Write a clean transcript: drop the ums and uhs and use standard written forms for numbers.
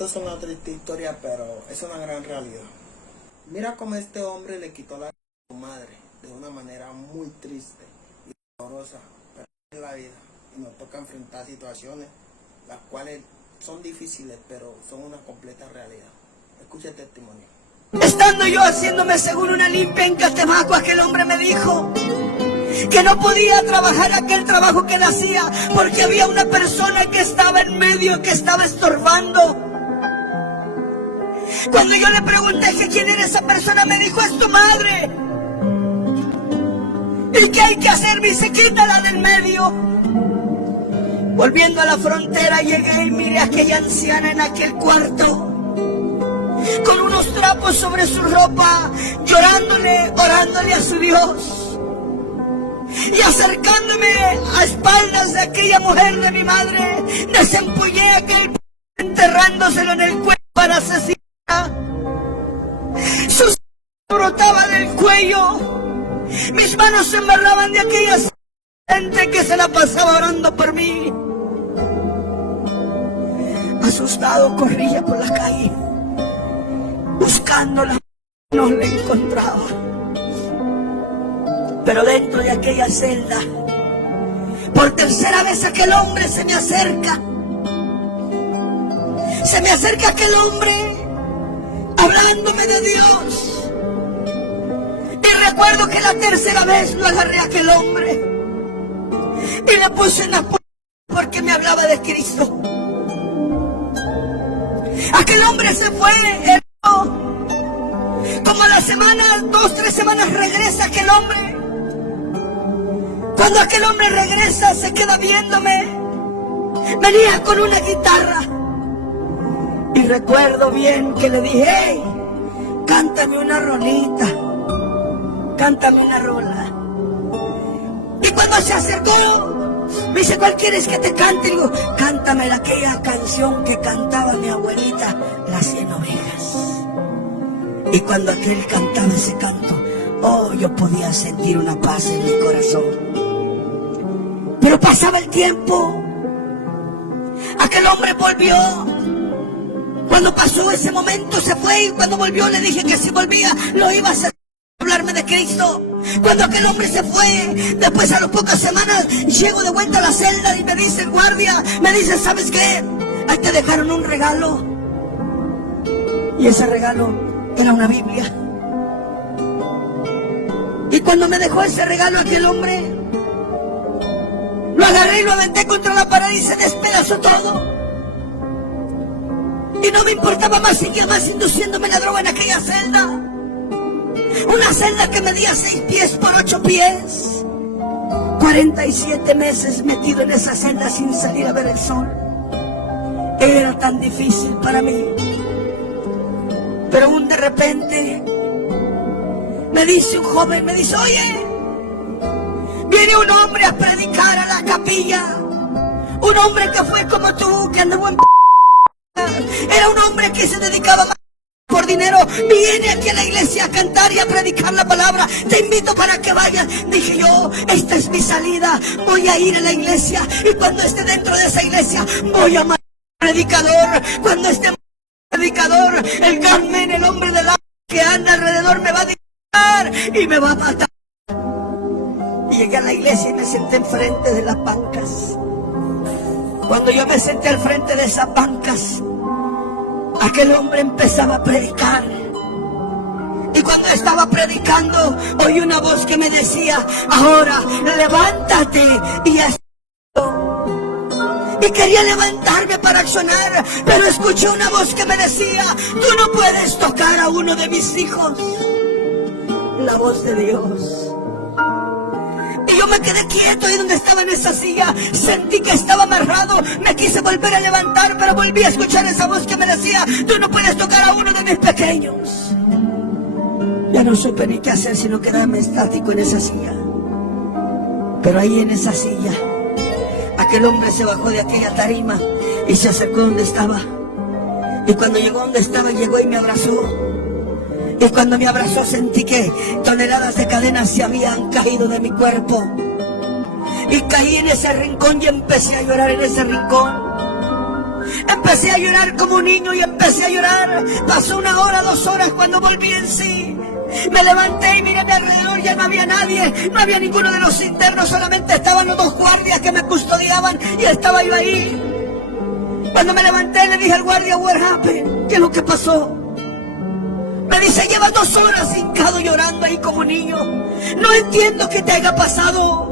Esto es una triste historia, pero es una gran realidad. Mira cómo este hombre le quitó la vida a su madre de una manera muy triste y dolorosa, pero es la vida y nos toca enfrentar situaciones las cuales son difíciles, pero son una completa realidad. Escucha el testimonio. Estando yo haciéndome según una limpia en Catemaco, aquel hombre me dijo que no podía trabajar aquel trabajo que él hacía porque había una persona que estaba en medio, que estaba estorbando. Cuando yo le pregunté que quién era esa persona, me dijo: es tu madre. ¿Y qué hay que hacer? Me dice: quítala del medio. Volviendo a la frontera, llegué y miré a aquella anciana en aquel cuarto con unos trapos sobre su ropa, llorándole, orándole a su Dios. Y acercándome a espaldas de aquella mujer de mi madre, desempuñé aquel enterrándoselo en el cuello para asesinar. Su sangre brotaba del cuello. Mis manos se embarraban de aquella gente que se la pasaba orando por mí. Asustado corría por la calle, buscándola, no la encontraba. Pero dentro de aquella celda, por tercera vez aquel hombre se me acerca. Se me acerca aquel hombre hablándome de Dios. Y recuerdo que la tercera vez lo agarré a aquel hombre y le puse en la puerta porque me hablaba de Cristo. Aquel hombre se fue, como a la semana, 2, 3 semanas regresa aquel hombre. Cuando aquel hombre regresa, se queda viéndome. Venía con una guitarra. Y recuerdo bien que le dije: hey, cántame una rolita, cántame una rola. Y cuando se acercó, me dice: ¿cuál quieres que te cante? Y digo: cántame aquella canción que cantaba mi abuelita, Las 100 ovejas. Y cuando aquel cantaba ese canto, oh, yo podía sentir una paz en mi corazón. Pero pasaba el tiempo, aquel hombre volvió. Cuando pasó ese momento se fue, y cuando volvió le dije que si volvía lo iba a hacer, hablarme de Cristo. Cuando aquel hombre se fue, después a las pocas semanas llego de vuelta a la celda y me dice el guardia, me dice: ¿sabes qué? Ahí te dejaron un regalo. Y ese regalo era una Biblia. Y cuando me dejó ese regalo aquel hombre, lo agarré y lo aventé contra la pared y se despedazó todo. Y no me importaba más, seguía más induciéndome la droga en aquella celda. Una celda que medía 6 pies por 8 pies. 47 meses metido en esa celda sin salir a ver el sol. Era tan difícil para mí. Pero de repente me dice un joven, me dice: oye, viene un hombre a predicar a la capilla. Un hombre que fue como tú, que anduvo en era un hombre que se dedicaba más por dinero. Viene aquí a la iglesia a cantar y a predicar la palabra. Te invito para que vayas. Dije yo: esta es mi salida. Voy a ir a la iglesia, y cuando esté dentro de esa iglesia voy a matar al predicador. Cuando esté el predicador, el gunman, el hombre del agua que anda alrededor, me va a disparar y me va a matar. Y llegué a la iglesia y me senté enfrente de las bancas. Cuando yo me senté al frente de esas bancas, aquel hombre empezaba a predicar. Y cuando estaba predicando, oí una voz que me decía: ahora levántate y haz. Y quería levantarme para accionar, pero escuché una voz que me decía: tú no puedes tocar a uno de mis hijos. La voz de Dios. Y yo me quedé quieto ahí donde estaba en esa silla. Sentí que estaba amarrado. Me quise volver a levantar, pero volví a escuchar esa voz que me decía: tú no puedes tocar a uno de mis pequeños. Ya no supe ni qué hacer sino quedarme estático en esa silla. Pero ahí en esa silla, aquel hombre se bajó de aquella tarima y se acercó donde estaba. Y cuando llegó donde estaba, llegó y me abrazó. Y cuando me abrazó sentí que toneladas de cadenas se habían caído de mi cuerpo. Y caí en ese rincón y empecé a llorar en ese rincón. Empecé a llorar como un niño y empecé a llorar. Pasó 1 hora, 2 horas cuando volví en sí. Me levanté y miré a mi alrededor, ya no había nadie, no había ninguno de los internos, solamente estaban los 2 guardias que me custodiaban y estaba yo ahí. Cuando me levanté le dije al guardia, what happened? ¿Qué es lo que pasó? Me dice, llevas 2 horas hincado llorando ahí como niño. No entiendo qué te haya pasado.